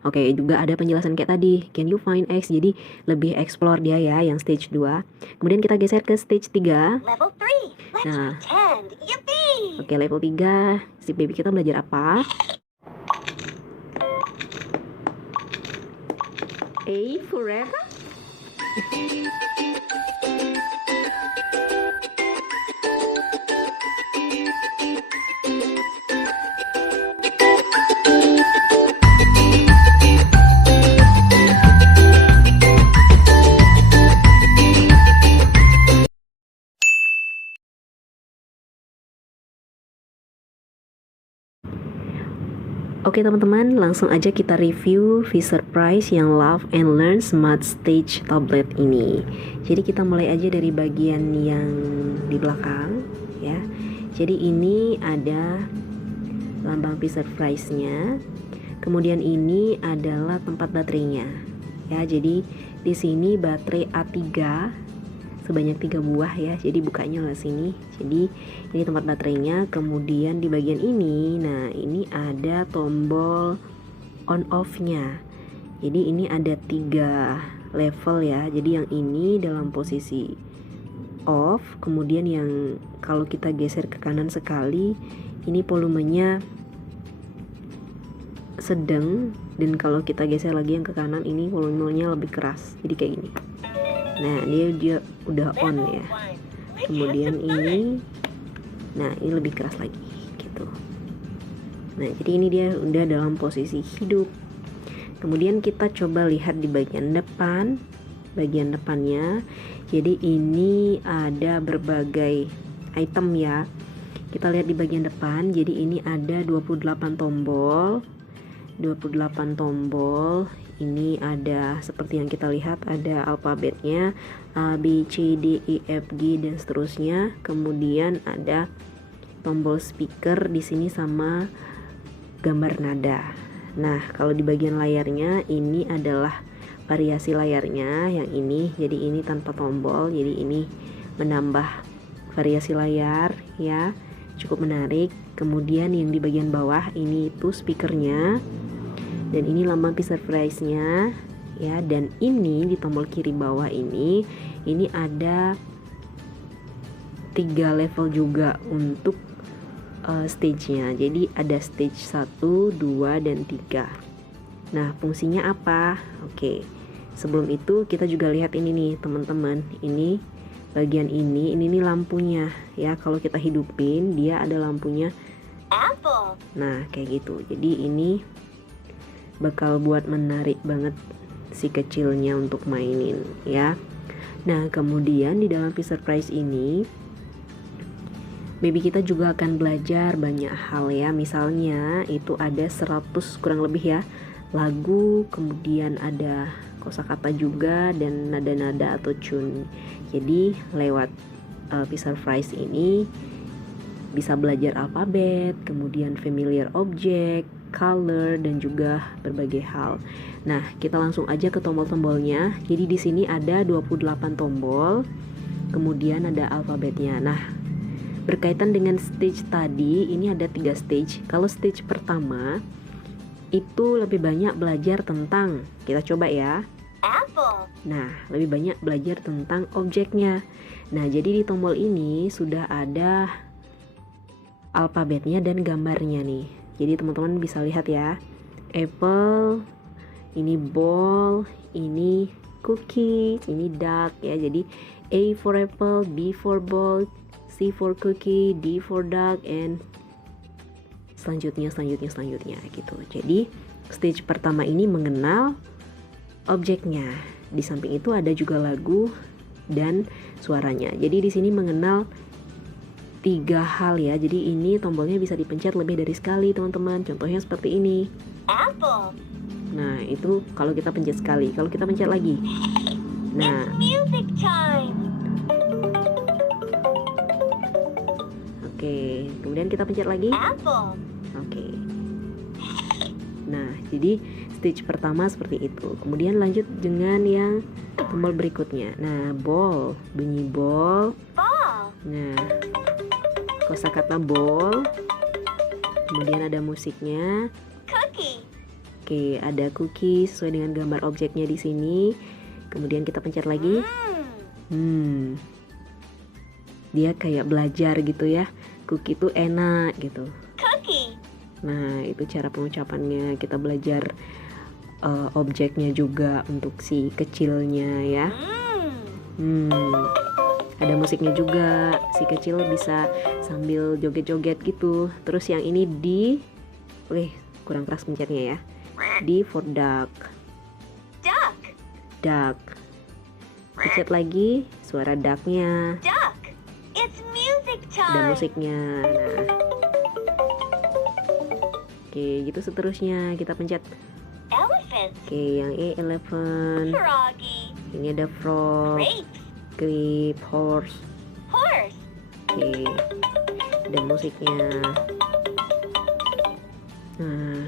Oke, juga ada penjelasan kayak tadi, can you find X, jadi lebih explore dia ya yang stage 2. Kemudian kita geser ke stage 3. Level 3. Let's Nah, pretend. Yippee! oke, level 3, si baby kita belajar apa? A forever? Oke teman-teman, langsung aja kita review Fisher-Price yang Love and Learn Smart Stage Tablet ini. Jadi kita mulai aja dari bagian yang di belakang ya. Jadi ini ada lambang Fisher-Price-nya. Kemudian ini adalah tempat baterainya. Ya, jadi di sini baterai A3 sebanyak 3 buah ya, jadi bukanya lah sini. Jadi ini tempat baterainya. Kemudian di bagian ini, nah ini ada tombol on off nya. Jadi ini ada 3 level ya. Jadi yang ini dalam posisi off, kemudian yang kalau kita geser ke kanan sekali, ini volumenya sedang, dan kalau kita geser lagi yang ke kanan, ini volumenya lebih keras, jadi kayak gini. Nah dia udah on ya. Kemudian ini, nah ini lebih keras lagi gitu. Nah jadi ini dia udah dalam posisi hidup. Kemudian kita coba lihat di bagian depan, bagian depannya. Jadi ini ada berbagai item ya. Kita lihat di bagian depan. Jadi ini ada 28 tombol. 28 tombol. Ini ada seperti yang kita lihat, ada alfabetnya A, B, C, D, E, F, G dan seterusnya. Kemudian ada tombol speaker di sini sama gambar nada. Nah, kalau di bagian layarnya ini adalah variasi layarnya yang ini. Jadi ini tanpa tombol. Jadi ini menambah variasi layar ya. Cukup menarik. Kemudian yang di bagian bawah ini itu speakernya. Dan ini lambang Fisher-Price-nya ya, dan ini di tombol kiri bawah ini ada 3 level juga untuk stage-nya. Jadi ada stage 1, 2 dan 3. Nah, fungsinya apa? Oke. Sebelum itu kita juga lihat ini nih, teman-teman. Ini bagian ini nih lampunya ya. Kalau kita hidupin, dia ada lampunya. Apple. Nah, kayak gitu. Jadi ini bakal buat menarik banget si kecilnya untuk mainin ya. Nah kemudian di dalam Fisher-Price ini baby kita juga akan belajar banyak hal ya. Misalnya itu ada 100 kurang lebih ya lagu, kemudian ada kosakata juga dan nada-nada atau tune. Jadi lewat Fisher-Price ini bisa belajar alfabet, kemudian familiar object, color dan juga berbagai hal. Nah, kita langsung aja ke tombol-tombolnya. Jadi di sini ada 28 tombol. Kemudian ada alfabetnya. Nah, berkaitan dengan stage tadi, ini ada 3 stage. Kalau stage pertama itu lebih banyak belajar tentang, kita coba ya. Apple. Nah, lebih banyak belajar tentang objeknya. Nah, jadi di tombol ini sudah ada alfabetnya dan gambarnya nih. Jadi teman-teman bisa lihat ya. Apple, ini ball, ini cookie, ini duck ya. Jadi A for apple, B for ball, C for cookie, D for duck, and selanjutnya gitu. Jadi stage pertama ini mengenal objeknya. Di samping itu ada juga lagu dan suaranya. Jadi di sini mengenal 3 hal ya. Jadi ini tombolnya bisa dipencet lebih dari sekali teman-teman. Contohnya seperti ini. Apple. Nah itu kalau kita pencet sekali. Kalau kita pencet lagi, nah It's music time. oke. Kemudian kita pencet lagi. Apple. Oke. Nah jadi stage pertama seperti itu. Kemudian lanjut dengan yang tombol berikutnya. Nah ball, bunyi ball. Ball. Nah kosakata ball. Kemudian ada musiknya. Cookie. Oke, ada cookie sesuai dengan gambar objeknya di sini. Kemudian kita pencet lagi. Dia kayak belajar gitu ya. Cookie itu enak gitu. Cookie. Nah, itu cara pengucapannya. Kita belajar objeknya juga untuk si kecilnya ya. Ada musiknya juga. Si kecil bisa sambil joget-joget gitu. Terus yang ini kurang keras pencetnya ya. D for duck. Duck. Duck. Pencet lagi suara ducknya. Duck. It's music Ada time. musiknya. Nah. Oke, gitu seterusnya kita pencet. Elephant. Oke, yang E elephant. Froggy. Ini ada frog, Grapes. grape, horse. Horse. Oke, ada musiknya. Nah,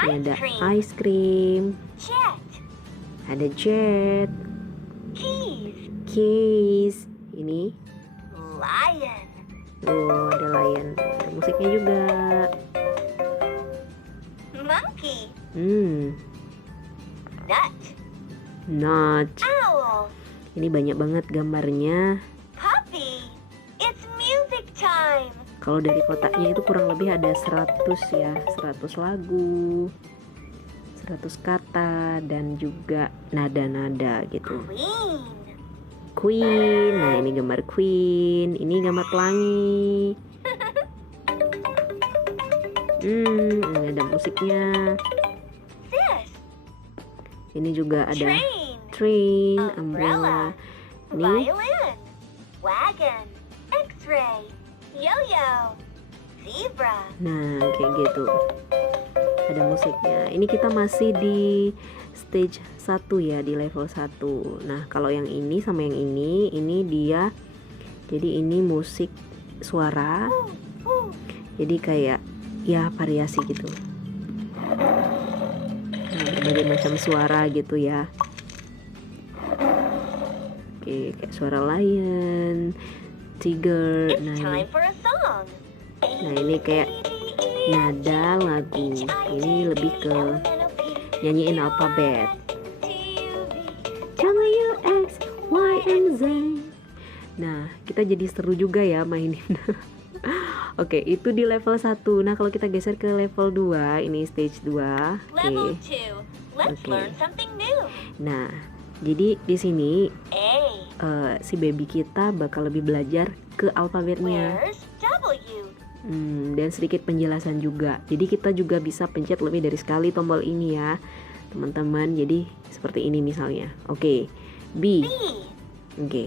ini Ice ada cream. ice cream, Jet. ada jet, Keys. keys. Ini, Lion. ada lion, ada musiknya juga. Monkey. Nut. Nut. Owl. Ini banyak banget gambarnya. Puppy. It's music time. Kalau dari kotaknya itu kurang lebih ada 100 ya, 100 lagu, 100 kata, dan juga nada-nada gitu. Queen. Queen, nah ini gambar Queen, ini gambar pelangi. Ini ada musiknya. Sis. Ini juga ada Train. train, Umbrella. umbrella. Ini Violin. Wagon. X-ray. Yo-yo. Zebra. nah kayak gitu. Ada musiknya. Ini kita masih di stage 1 ya, di level 1. Nah, kalau yang ini sama yang ini dia jadi ini musik suara. Jadi kayak ya variasi gitu. Nah, berbagai macam suara gitu ya. Oke, kayak suara lion, tiger. It's time for a song. Nah, ini kayak nada lagu. Ini lebih ke nyanyiin alfabet. W, X, Y, and Z. Nah, kita jadi seru juga ya mainin. Oke, itu di level 1. Nah, kalau kita geser ke level 2, ini stage 2. Level Oke. 2. Let's Okay. learn something new. Nah, jadi di sini A. si baby kita bakal lebih belajar ke alfabetnya. Where's W? Dan sedikit penjelasan juga. Jadi kita juga bisa pencet lebih dari sekali tombol ini ya, teman-teman. Jadi seperti ini misalnya. Oke, B. B. Oke,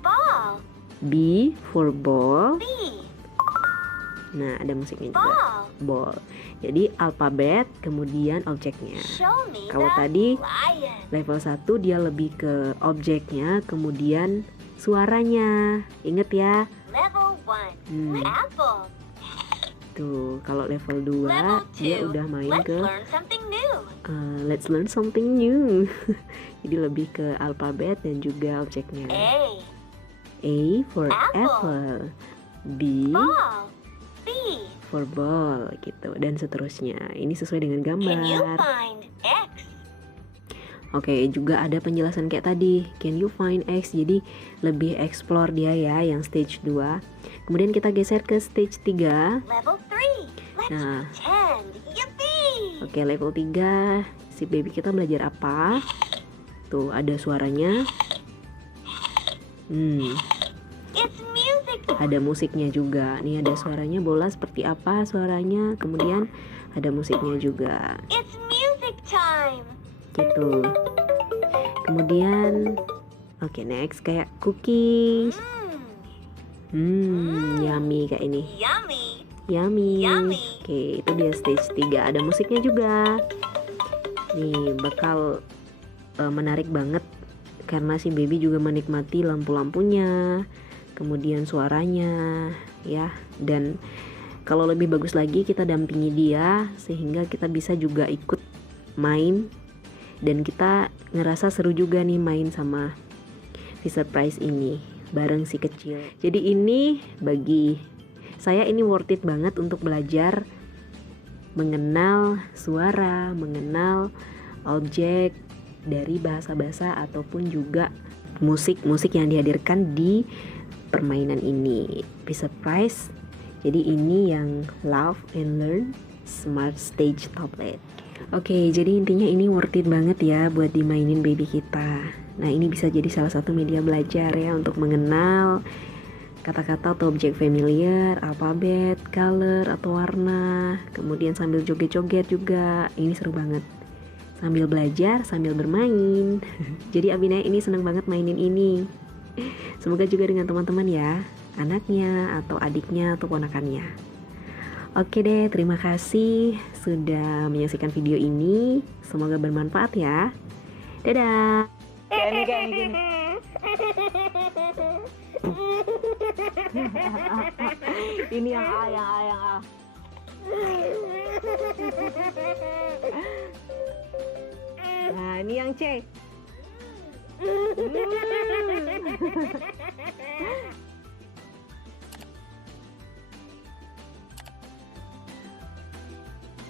Ball. B for ball. B. Nah, ada musiknya juga. Ball. Ball. Jadi alfabet kemudian objeknya. Show me Kalau the tadi lion. level 1 dia lebih ke objeknya, kemudian suaranya. Ingat ya. Level 1. Hmm. Apple. Tuh, kalau level 2 Level dia 2. udah main Let's ke learn something new. let's learn something new. Jadi lebih ke alfabet dan juga objeknya. A. A for Apple. apple. B Ball. B. for ball gitu dan seterusnya. Ini sesuai dengan Can you gambar. find X? Oke, juga ada penjelasan kayak tadi. Can you find X? Jadi lebih explore dia ya yang stage 2. Kemudian kita geser ke stage 3. Level 3. Let's Nah. pretend. Yippee! Oke, level 3. Si baby kita belajar apa? Tuh, ada suaranya. It's music. Ada musiknya juga. Nih ada suaranya, bola seperti apa suaranya. Kemudian ada musiknya juga. It's music time. Gitu. Kemudian oke, next kayak cookies. Yummy kayak ini. Yummy. Yummy. Yummy. Oke, itu dia stage 3. Ada musiknya juga. Nih, bakal menarik banget karena si baby juga menikmati lampu-lampunya, kemudian suaranya ya. Dan kalau lebih bagus lagi kita dampingi dia sehingga kita bisa juga ikut main dan kita ngerasa seru juga nih main sama si surprise ini bareng si kecil. Jadi ini bagi saya ini worth it banget untuk belajar mengenal suara, mengenal objek dari bahasa-bahasa ataupun juga musik-musik yang dihadirkan di permainan ini. Be surprise. Jadi ini yang Love and Learn Smart Stage Tablet. Oke, jadi intinya ini worth it banget ya buat dimainin baby kita. Nah, ini bisa jadi salah satu media belajar ya untuk mengenal kata-kata atau objek familiar, alfabet, color atau warna. Kemudian sambil joget-joget juga. Ini seru banget. Sambil belajar, sambil bermain. Jadi Abinaya ini seneng banget mainin ini. Semoga juga dengan teman-teman ya, anaknya atau adiknya atau ponakannya. Oke deh, terima kasih sudah menyaksikan video ini. Semoga bermanfaat ya. Dadah. Gini. Ini yang A, yang A, yang A. Nah, ini yang C.